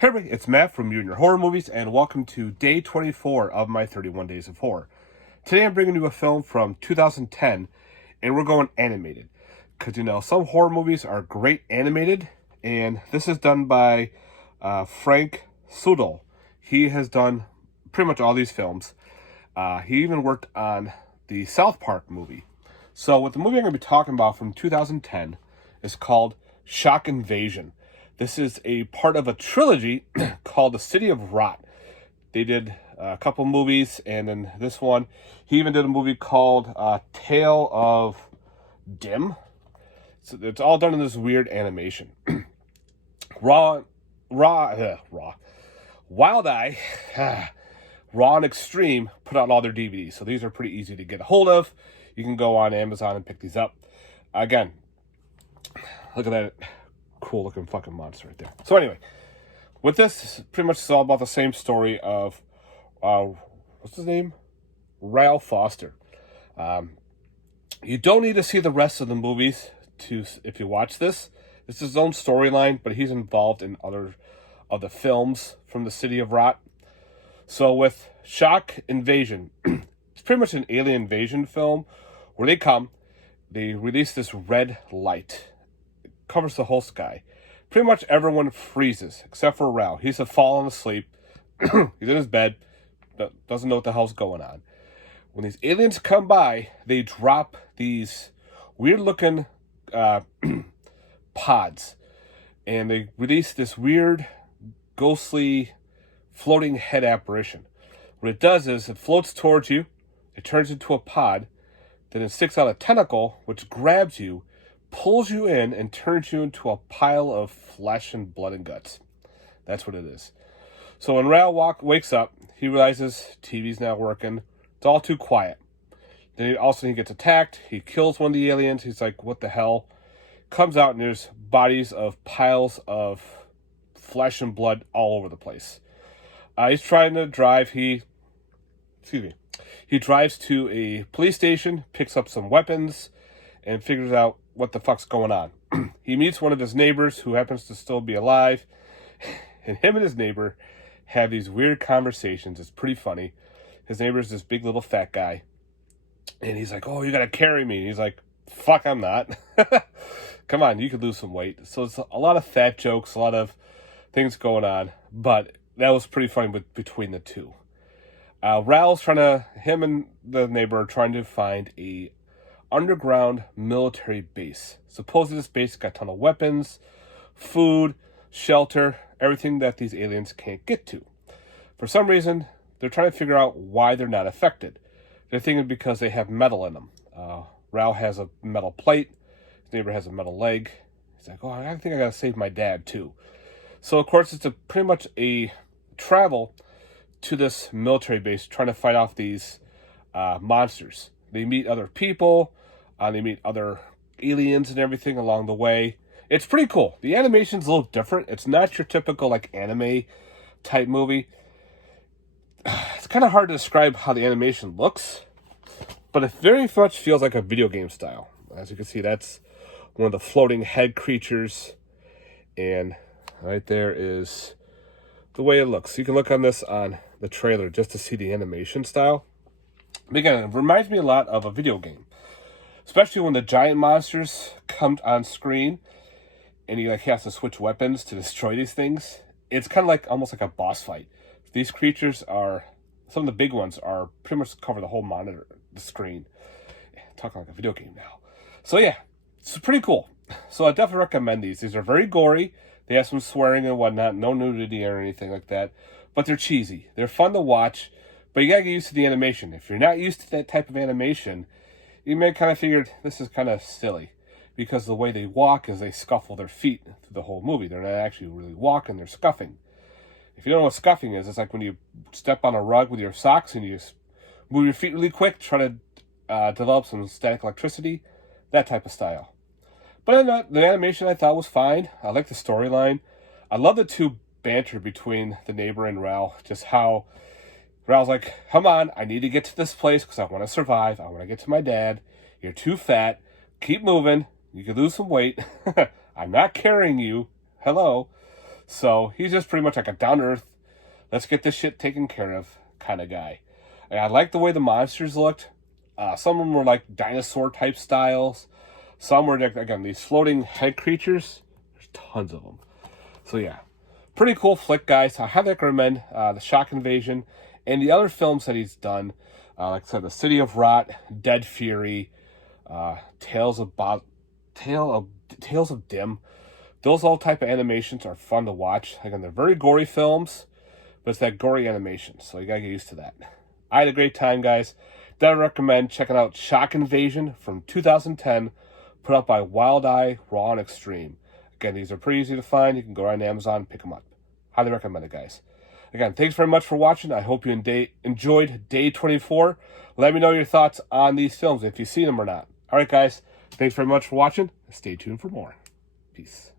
Hey everybody, it's Matt from You and Your Horror Movies, and welcome to day 24 of my 31 Days of Horror. Today I'm bringing you a film from 2010, and we're going animated. Because, some horror movies are great animated, and this is done by Frank Sudol. He has done pretty much all these films. He even worked on the South Park movie. So what the movie I'm going to be talking about from 2010 is called Shock Invasion. This is a part of a trilogy called The City of Rot. They did a couple movies, and then this one, he even did a movie called Tale of Dim. So it's all done in this weird animation. Wild Eye, Raw and Extreme put out all their DVDs, so these are pretty easy to get a hold of. You can go on Amazon and pick these up. Again, look at that cool looking fucking monster right there. So anyway, with this, pretty much it's all about the same story of what's his name? Ralph Foster. You don't need to see the rest of the movies if you watch this. It's his own storyline, but he's involved in other of the films from the City of Rot. So with Shock Invasion, it's pretty much an alien invasion film where they release this red light. Covers the whole sky. Pretty much everyone freezes except for Rao. He's fallen asleep. He's in his bed. Doesn't know what the hell's going on. When these aliens come by, they drop these weird looking pods. And they release this weird, ghostly, floating head apparition. What it does is it floats towards you. It turns into a pod. Then it sticks out a tentacle, which grabs you, pulls you in, and turns you into a pile of flesh and blood and guts. That's what it is. So when Rao wakes up, he realizes TV's not working. It's all too quiet. Then he gets attacked. He kills one of the aliens. He's like, what the hell? Comes out and there's bodies of piles of flesh and blood all over the place. He's trying to drive. He drives to a police station, picks up some weapons, and figures out what the fuck's going on. He meets one of his neighbors who happens to still be alive, and him and his neighbor have these weird conversations. It's pretty funny. His neighbor's this big little fat guy, and he's like, oh, you gotta carry me. And he's like, fuck, I'm not. Come on, you could lose some weight. So it's a lot of fat jokes, a lot of things going on, but that was pretty funny between the two. Him and the neighbor are trying to find a underground military base. Supposedly this base got a ton of weapons, food, shelter, everything that these aliens can't get to. For some reason, they're trying to figure out why they're not affected. They're thinking because they have metal in them. Rao has a metal plate. His neighbor has a metal leg. He's like, oh, I think I gotta save my dad too. So of course it's pretty much a travel to this military base trying to fight off these monsters. They meet other people. They meet other aliens and everything along the way. It's pretty cool. The animation's a little different. It's not your typical anime type movie. It's kind of hard to describe how the animation looks, but it very much feels like a video game style. As you can see, that's one of the floating head creatures, and right there is the way it looks. You can look on this on the trailer just to see the animation style. But again, it reminds me a lot of a video game. Especially when the giant monsters come on screen and he has to switch weapons to destroy these things. It's kind of almost like a boss fight. These creatures some of the big ones are pretty much cover the whole monitor, the screen. Talking like a video game now. So yeah, it's pretty cool. So I definitely recommend these. These are very gory. They have some swearing and whatnot, no nudity or anything like that. But they're cheesy. They're fun to watch, but you gotta get used to the animation. If you're not used to that type of animation, you may kind of figured this is kind of silly, because the way they walk is they scuffle their feet through the whole movie. They're not actually really walking, they're scuffing. If you don't know what scuffing is, it's like when you step on a rug with your socks and you just move your feet really quick, try to develop some static electricity, that type of style. But the animation I thought was fine. I like the storyline. I love the two banter between the neighbor and Rao, just how Rao's like, come on, I need to get to this place because I want to survive. I want to get to my dad. You're too fat. Keep moving. You could lose some weight. I'm not carrying you. Hello. So he's just pretty much like a down-to-earth, let's get this shit taken care of kind of guy. And I like the way the monsters looked. Some of them were like dinosaur-type styles. Some were, again, these floating head creatures. There's tons of them. So yeah, pretty cool flick, guys. I highly recommend The Shock Invasion and the other films that he's done. Like I said, The City of Rot, Dead Fury, Tales of Dim. Those all type of animations are fun to watch. Again, they're very gory films, but it's that gory animation, so you gotta get used to that. I had a great time, guys. Definitely recommend checking out Shock Invasion from 2010, put out by Wild Eye Raw and Extreme. Again, these are pretty easy to find. You can go right on Amazon and pick them up. Highly recommend it, guys. Again, thanks very much for watching. I hope you enjoyed day 24. Let me know your thoughts on these films, if you've seen them or not. All right, guys. Thanks very much for watching. Stay tuned for more. Peace.